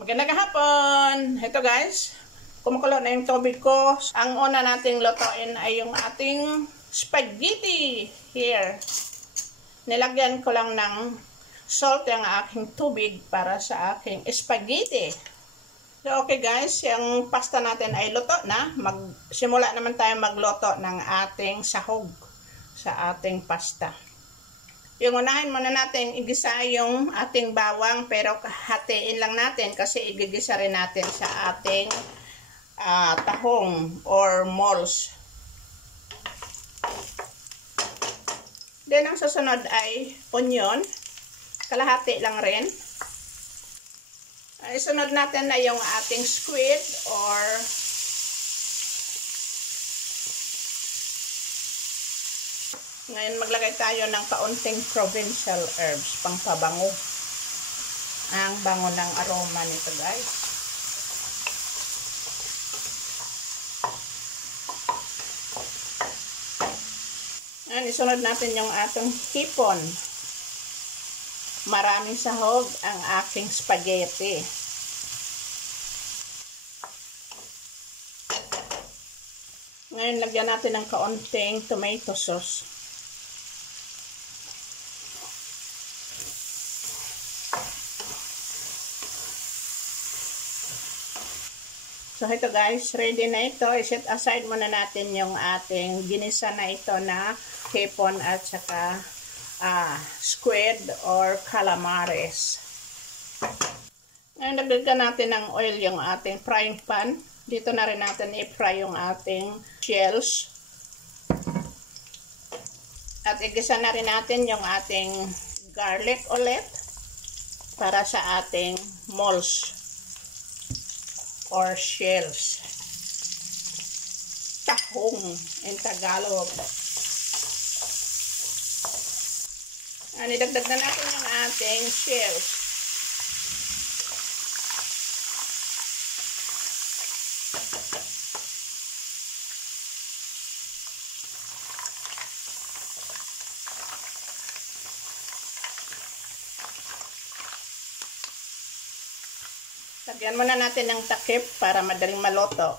Magandang hapon! Ito guys, kumukulo na yung tubig ko. Ang una nating lutuin ay yung ating spaghetti here. Nilagyan ko lang ng salt yung aking tubig para sa aking spaghetti. So okay guys, yung pasta natin ay luto na. Simula naman tayo magluto ng ating sahog sa ating pasta. Yung unahin muna natin igisa yung ating bawang, pero hatiin lang natin kasi igigisa rin natin sa ating tahong or moles. Then ang susunod ay onion, kalahati lang rin. Isunod natin na yung ating squid or ngayon maglagay tayo ng kaunting provincial herbs, pangpabango. Ang bango ng aroma nito guys. Ngayon isunod natin yung ating hipon. Maraming sahog ang aking spaghetti. Ngayon lagyan natin ng kaunting tomato sauce. So ito guys, ready na ito. I-set aside muna natin yung ating ginisa na ito na hipon at saka squid or calamares. Ngayon lagyan natin ng oil yung ating frying pan. Dito na rin natin i-fry yung ating shells. At igisa na rin natin yung ating garlic ulit para sa ating moles or shells. Tahong in Tagalog. Idagdag na natin yung ating shells. Lagyan muna natin ng takip para madaling maluto.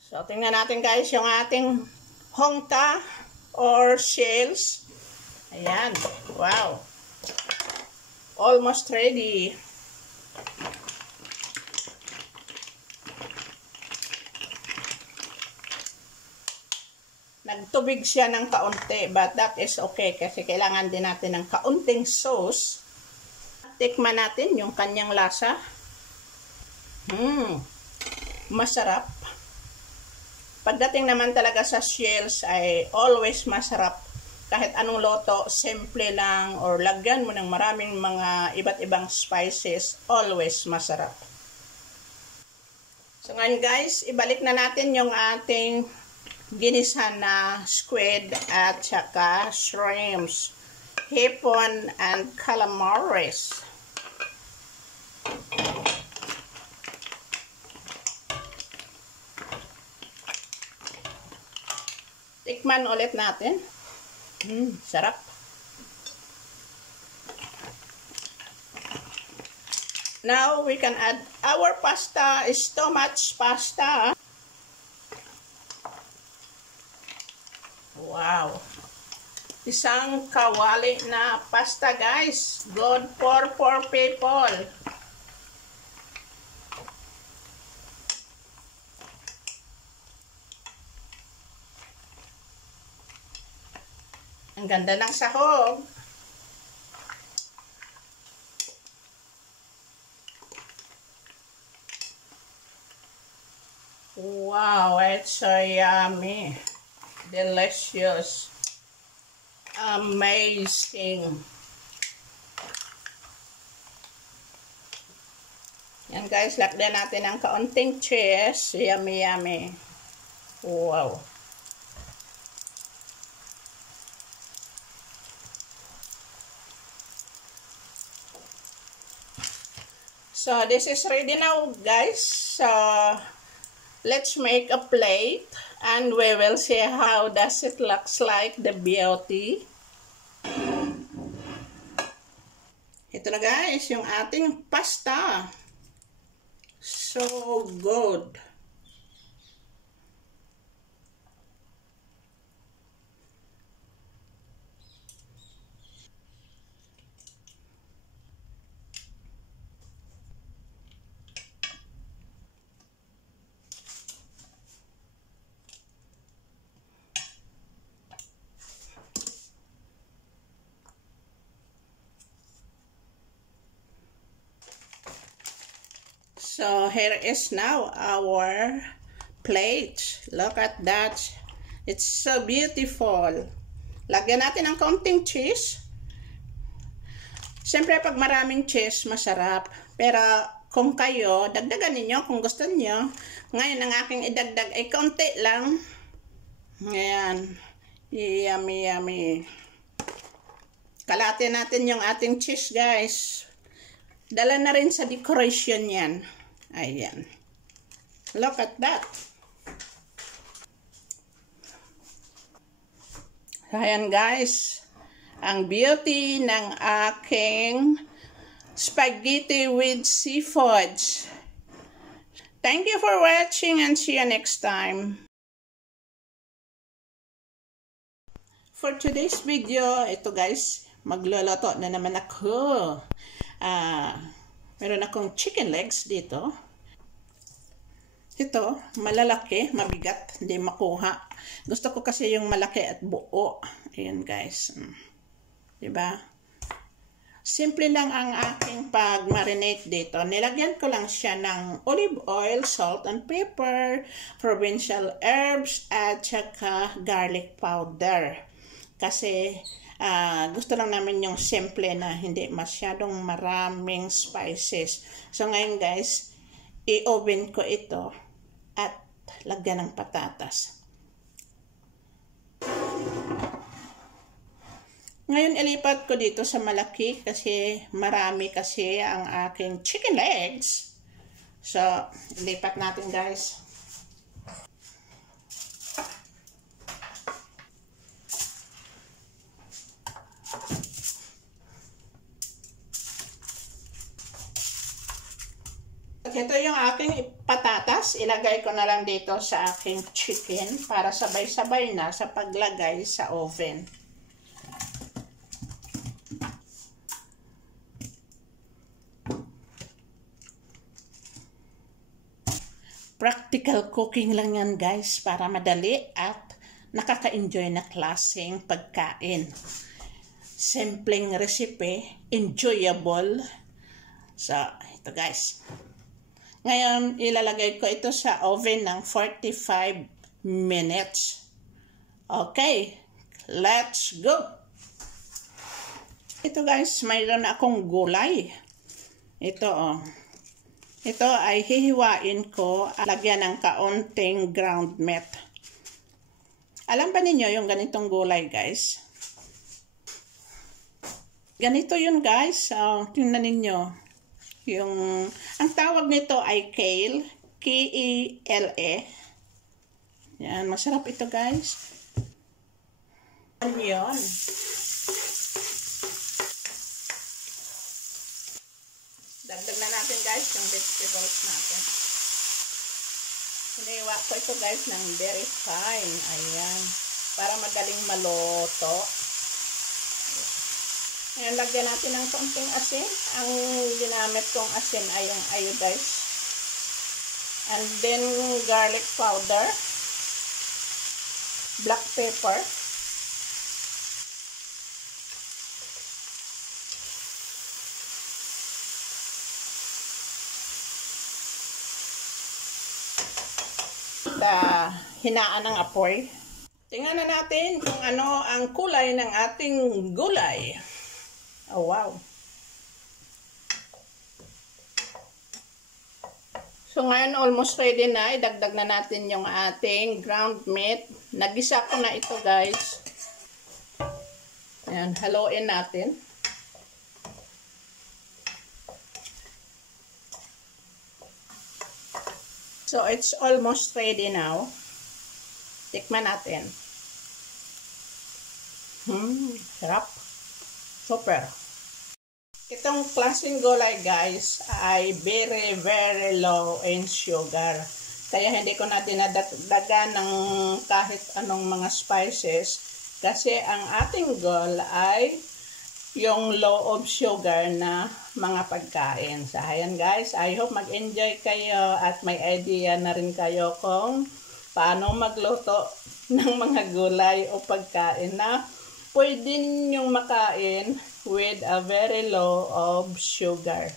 So, tingnan natin guys yung ating hongta or shells. Ayan. Wow. Almost ready. Nagtubig siya ng kaunti, but that is okay kasi kailangan din natin ng kaunting sauce. Tikman natin yung kanyang lasa. Masarap. Pagdating naman talaga sa shells ay always masarap. Kahit anong loto, simple lang or lagyan mo ng maraming mga iba't ibang spices, always masarap. So ngayon guys, ibalik na natin yung ating ginisa na squid at saka shrimps, hipon and calamares. Tikman ulit natin. Sarap. Now we can add our pasta. Is too much pasta. Wow. Isang kawali na pasta guys. Good for 4 people. Ang ganda ng sahog. Wow, it's so yummy. Delicious. Amazing. Yan guys, lagyan natin ng kaunting cheese. Yummy, yummy. Wow. So this is ready now guys. So let's make a plate and we will see how does it looks like the beauty. Ito na guys, yung ating pasta. So good. So here is now our plate. Look at that. It's so beautiful. Lagyan natin ng konting cheese. Siyempre pag maraming cheese, masarap. Pero kung kayo, dagdagan ninyo kung gusto niyo. Ngayon ang aking idagdag ay konti lang. Ayan. Yummy, yummy. Kalatin natin yung ating cheese, guys. Dala na rin sa decoration yan. Ayan. Look at that. Ayan guys. Ang beauty ng aking spaghetti with seafoods. Thank you for watching and see you next time. For today's video, ito guys, magluluto na naman ako. Meron akong chicken legs dito. Ito, malalaki, mabigat, hindi makuha. Gusto ko kasi yung malaki at buo. Ayan guys. Diba? Simple lang ang aking pag-marinate dito. Nilagyan ko lang siya ng olive oil, salt and pepper, provincial herbs, at saka garlic powder. Kasi gusto lang namin yung simple na hindi masyadong maraming spices. So ngayon guys, i-oven ko ito at lagyan ng patatas. Ngayon ilipat ko dito sa malaki kasi marami kasi ang aking chicken legs. So ilipat natin guys. Ito yung aking patatas. Ilagay ko na lang dito sa aking chicken para sabay-sabay na sa paglagay sa oven. Practical cooking lang yan guys para madali at nakaka-enjoy na klaseng pagkain. Simpleng recipe, enjoyable. So, ito guys. Ngayon, ilalagay ko ito sa oven ng 45 minutes. Okay, let's go! Ito guys, mayroon akong gulay. Ito oh. Ito ay hihiwain ko at lagyan ng kaunting ground meat. Alam ba ninyo yung ganitong gulay guys? Ganito yun guys. Tingnan ninyo. Ang tawag nito ay kale. K-E-L-E. Yan, masarap ito guys. Onion. Dagdag na natin guys yung vegetables natin. Hiniwa ko ito guys ng very fine. Ayan. Para madaling maluto. Ayan, lagyan natin ng konting asin. Ang ginamit kong asin ay yung iodized. And then garlic powder. Black pepper. Hinaan ng apoy. Tingnan na natin kung ano ang kulay ng ating gulay. Oh wow. So ngayon almost ready na. Idagdag na natin yung ating ground meat. Nagisa ko na ito guys. Ayan, haluin natin. So it's almost ready now. Tikman natin. Sarap. Super. Ito itong klaseng gulay guys ay very very low in sugar. Kaya hindi ko na dinadagdagan ng kahit anong mga spices kasi ang ating goal ay yung low of sugar na mga pagkain. So ayan guys, I hope mag-enjoy kayo at may idea na rin kayo kung paano magluto ng mga gulay o pagkain na pwede ninyong makain with a very low of sugar.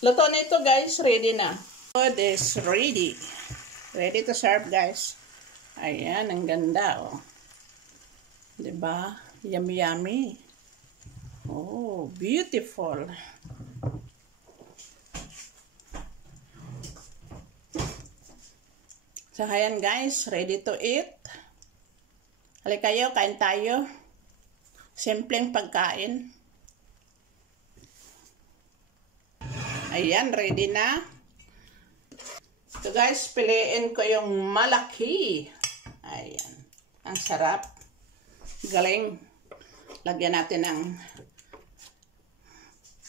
Luto na ito guys, ready na. Food is ready. Ready to serve guys. Ayan, ang ganda oh. Diba? Yummy yummy. Oh, beautiful. So ayan guys, ready to eat. Halika kayo, kain tayo. Simpleng pagkain. Ayan, ready na. So guys, piliin ko yung malaki. Ayan. Ang sarap. Galing. Lagyan natin ng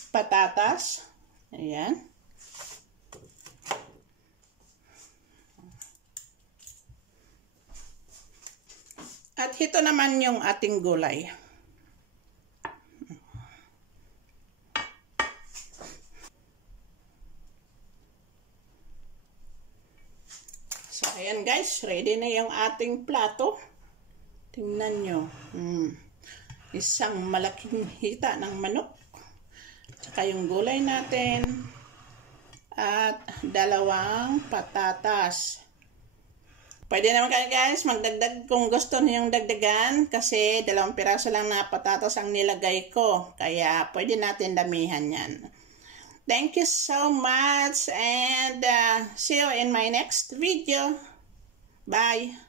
patatas. Ayan. At ito naman yung ating gulay. So, ayan guys, ready na yung ating plato. Tingnan nyo. Isang malaking hita ng manok. Tsaka yung gulay natin. At dalawang patatas. Pwede naman kayo guys, magdagdag kung gusto niyong dagdagan. Kasi 2 piraso lang na patatas ang nilagay ko. Kaya pwede natin damihan yan. Thank you so much and see you in my next video. Bye!